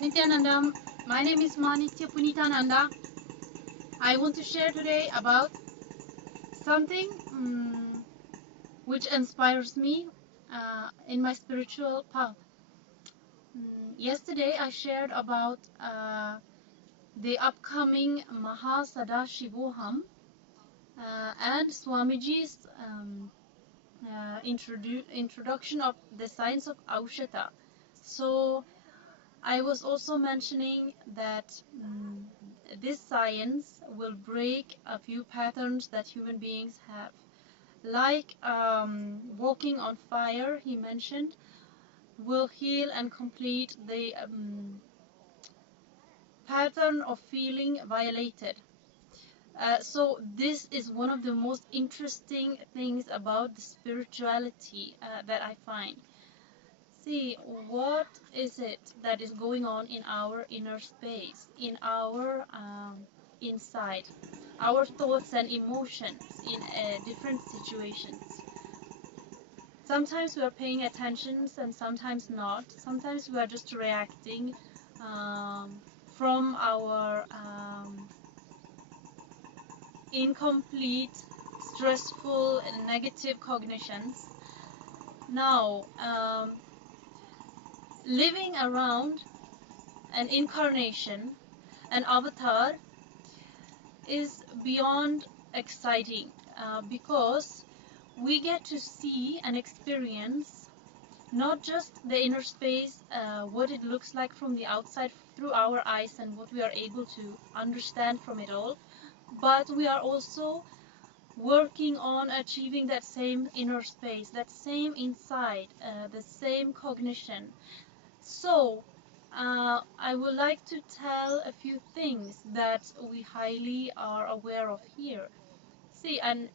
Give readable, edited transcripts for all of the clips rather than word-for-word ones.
Nityanandam, my name is Manitya Punitananda. I want to share today about something which inspires me in my spiritual path. Yesterday I shared about the upcoming MahaSadashivoham and Swamiji's introduction of the science of Aushata. So I was also mentioning that this science will break a few patterns that human beings have. Like walking on fire, he mentioned, will heal and complete the pattern of feeling violated. So this is one of the most interesting things about the spirituality that I find. See, what is it that is going on in our inner space, in our inside, our thoughts and emotions in different situations? Sometimes we are paying attention and sometimes not. Sometimes we are just reacting from our incomplete, stressful, and negative cognitions. Now, living around an incarnation, an avatar, is beyond exciting because we get to see and experience not just the inner space, what it looks like from the outside through our eyes and what we are able to understand from it all, but we are also working on achieving that same inner space, that same insight, the same cognition. So, I would like to tell a few things that we highly are aware of here. See, and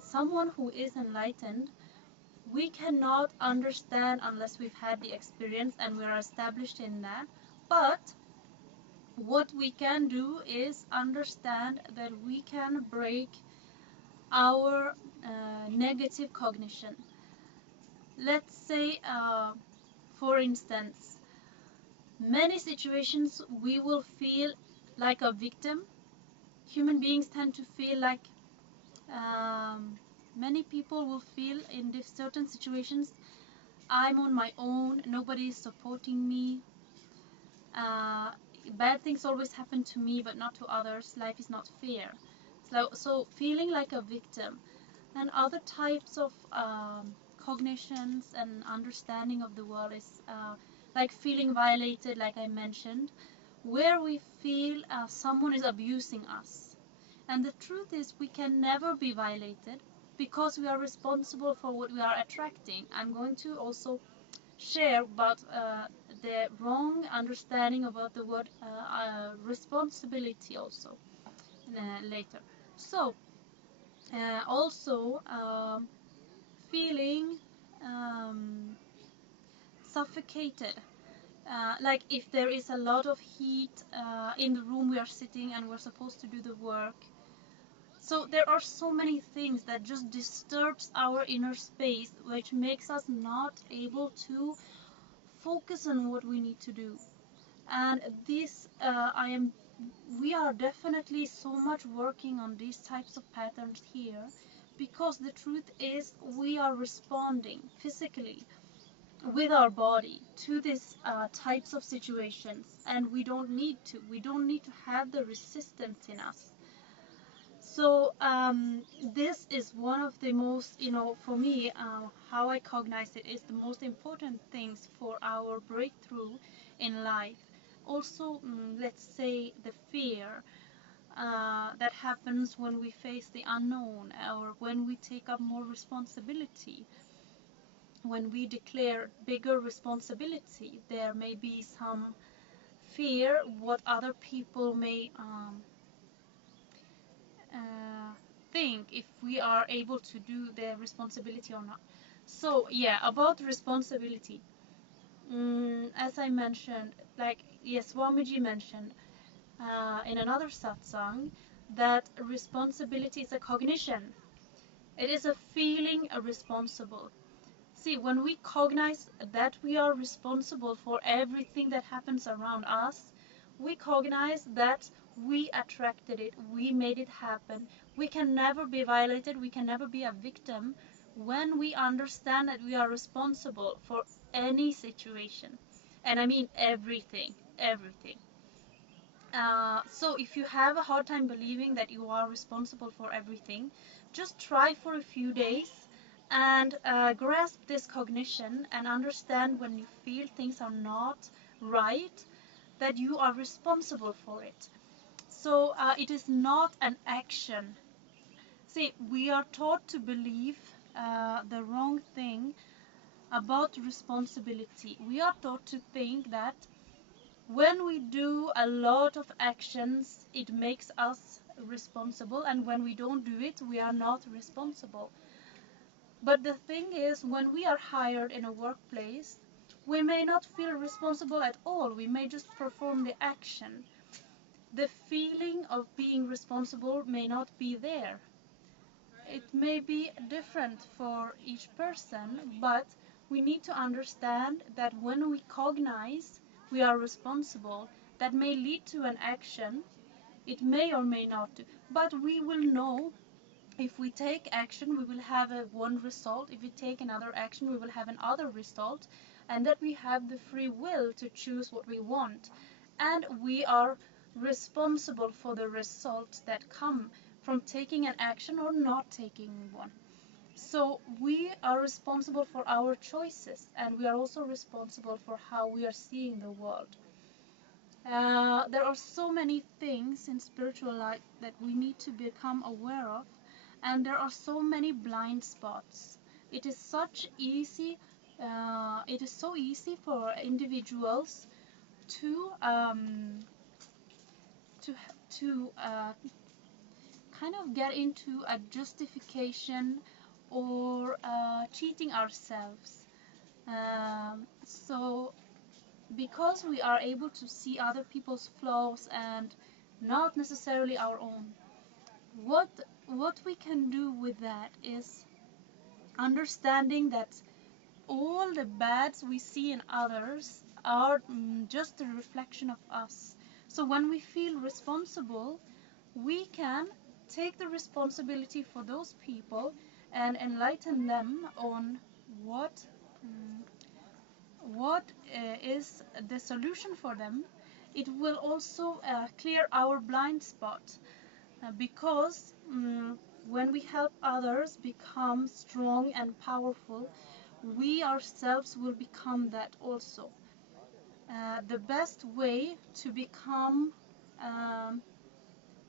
someone who is enlightened, we cannot understand unless we've had the experience and we are established in that. But what we can do is understand that we can break our negative cognition. Let's say, for instance, many situations we will feel like a victim. Human beings tend to feel like many people will feel in certain situations, I'm on my own, nobody is supporting me, bad things always happen to me but not to others, life is not fair. So feeling like a victim. And other types of cognitions and understanding of the world is like feeling violated, like I mentioned, where we feel someone is abusing us. And the truth is, we can never be violated because we are responsible for what we are attracting. I'm going to also share about the wrong understanding about the word responsibility also later. So, also feeling suffocated. Like if there is a lot of heat in the room we are sitting and we're supposed to do the work. So there are so many things that just disturbs our inner space, which makes us not able to focus on what we need to do. And this, we are definitely so much working on these types of patterns here, because the truth is we are responding physically with our body to these types of situations, and we don't need to. We don't need to have the resistance in us. So this is one of the most, for me, how I cognize it is the most important things for our breakthrough in life. Also, let's say the fear that happens when we face the unknown, or when we take up more responsibility. When we declare bigger responsibility, there may be some fear what other people may think if we are able to do their responsibility or not. So yeah, about responsibility, as I mentioned, like yes, Swamiji mentioned in another satsang that responsibility is a cognition. It is a feeling responsible. See, when we cognize that we are responsible for everything that happens around us, we cognize that we attracted it, we made it happen. We can never be violated, we can never be a victim when we understand that we are responsible for any situation. And I mean everything, everything. So if you have a hard time believing that you are responsible for everything, just try for a few days and grasp this cognition and understand when you feel things are not right, that you are responsible for it. So it is not an action. See, we are taught to believe the wrong thing about responsibility. We are taught to think that when we do a lot of actions, it makes us responsible, and when we don't do it, we are not responsible. But the thing is, when we are hired in a workplace, we may not feel responsible at all. We may just perform the action. The feeling of being responsible may not be there. It may be different for each person, but we need to understand that when we cognize we are responsible, that may lead to an action. It may or may not do, but we will know if we take action, we will have one result. If we take another action, we will have another result, and that we have the free will to choose what we want. And we are responsible for the results that come from taking an action or not taking one. So we are responsible for our choices, and we are also responsible for how we are seeing the world. There are so many things in spiritual life that we need to become aware of, and there are so many blind spots. It is so easy for individuals to um, to to kind of get into a justification or cheating ourselves. So because we are able to see other people's flaws and not necessarily our own, what what we can do with that is understanding that all the bads we see in others are just a reflection of us. So when we feel responsible, we can take the responsibility for those people and enlighten them on what mm, is the solution for them. It will also clear our blind spot because when we help others become strong and powerful, we ourselves will become that also. The best way to become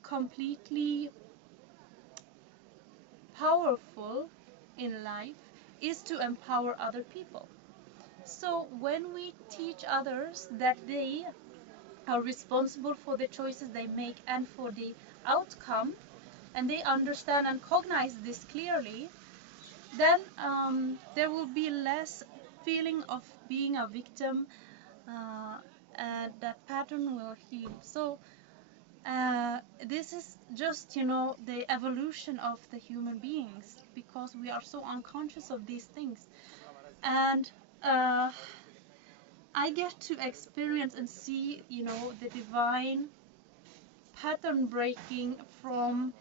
completely powerful in life is to empower other people. So when we teach others that they are responsible for the choices they make and for the outcome, and they understand and cognize this clearly, then there will be less feeling of being a victim, and that pattern will heal. So this is just, the evolution of the human beings, because we are so unconscious of these things. And I get to experience and see, the divine pattern breaking from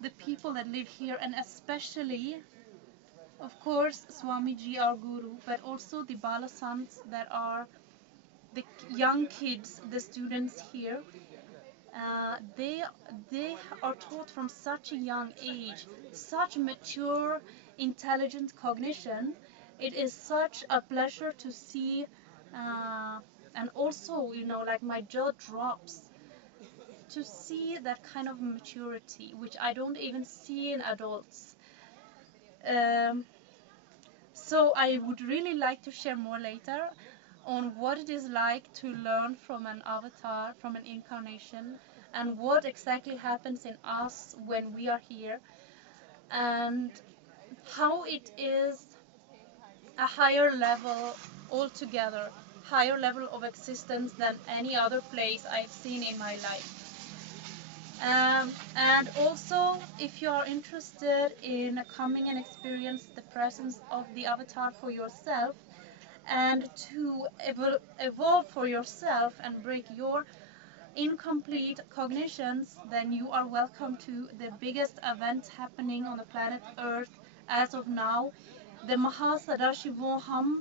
the people that live here, and especially, of course, Swamiji, our guru, but also the Balasants that are the young kids, the students here. They are taught from such a young age, such mature, intelligent cognition. It is such a pleasure to see, and also, like my jaw drops to see that kind of maturity, which I don't even see in adults. Um, so I would really like to share more later on what it is like to learn from an avatar, from an incarnation, and what exactly happens in us when we are here, and how it is a higher level altogether, higher level of existence than any other place I've seen in my life. And also, if you are interested in coming and experience the presence of the avatar for yourself and to evolve for yourself and break your incomplete cognitions, then you are welcome to the biggest event happening on the planet Earth as of now, the MahaSadashivoham.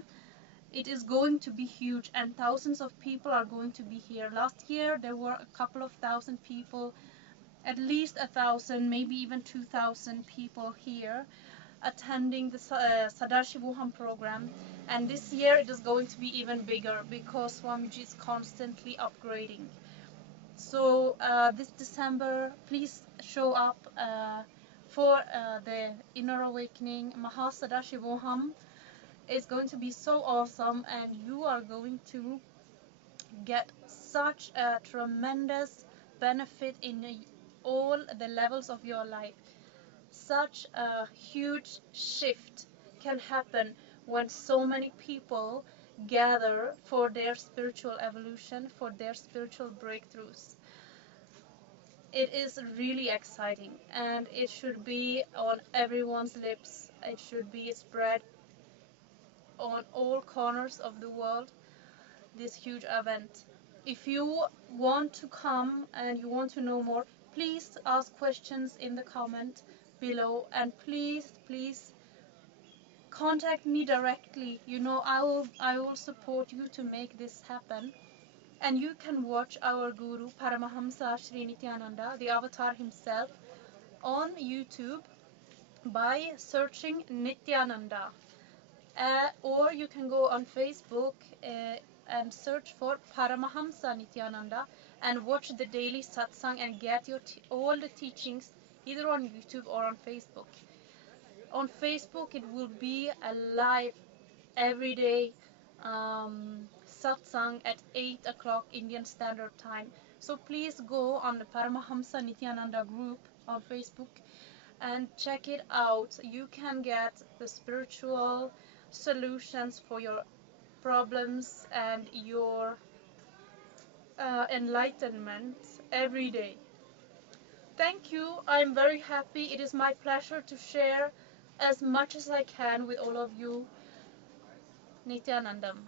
It is going to be huge, and thousands of people are going to be here. Last year there were a couple of thousand people, at least 1,000, maybe even 2,000 people here attending the Sadashivoham program, and this year it is going to be even bigger because Swamiji is constantly upgrading. So this December, please show up for the Inner Awakening. MahaSadashivoham is going to be so awesome, and you are going to get such a tremendous benefit in all the levels of your life. Such a huge shift can happen when so many people gather for their spiritual evolution, for their spiritual breakthroughs. It is really exciting, and it should be on everyone's lips. It should be spread on all corners of the world, this huge event. If you want to come and you want to know more, please ask questions in the comment below, and please contact me directly. You know, I will support you to make this happen. And you can watch our Guru Paramahamsa Sri Nityananda, the avatar himself, on YouTube by searching Nityananda. Or you can go on Facebook and search for Paramahamsa Nityananda and watch the daily satsang and get your all the teachings either on YouTube or on Facebook. On Facebook it will be a live everyday satsang at 8 o'clock Indian Standard Time. So please go on the Paramahamsa Nityananda group on Facebook and check it out. You can get the spiritual solutions for your problems and your enlightenment every day. Thank you. I'm very happy. It is my pleasure to share as much as I can with all of you. Nityanandam.